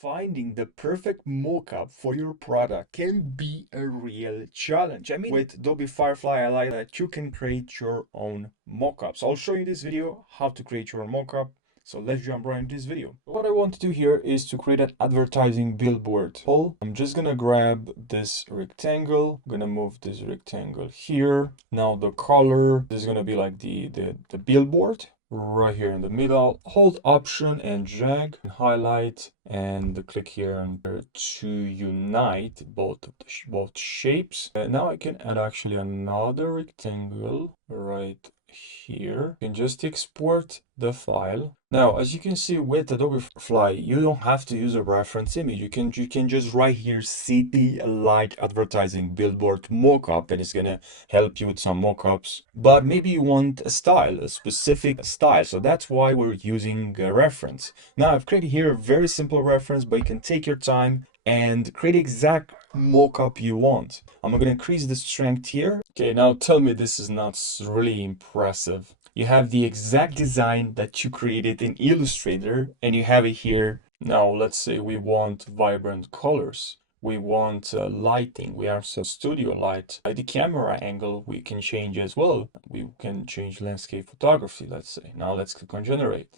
Finding the perfect mockup for your product can be a real challenge. With Adobe Firefly, I like that you can create your own mockups. I'll show you this video how to create your own mockup. So let's jump right into this video. What I want to do here is to create an advertising billboard. I'm just gonna grab this rectangle. I'm gonna move this rectangle here. Now the color is gonna be like the billboard. Right here in the middle, hold Option and drag, highlight, and click here to unite both of both shapes. Now I can add actually another rectangle right here. You can just export the file. Now, as you can see with Adobe Firefly, you don't have to use a reference image. You can just right here city like advertising billboard mockup, and it's gonna help you with some mockups. But maybe you want a style, a specific style. So that's why we're using a reference. Now I've created here a very simple reference, but you can take your time and create exact mockup you want. I'm gonna increase the strength here. Okay, now tell me this is not really impressive. You have the exact design that you created in Illustrator and you have it here. Now let's say we want vibrant colors. We want lighting. We have some studio light. The camera angle we can change as well. We can change landscape photography, let's say. Now let's click on generate.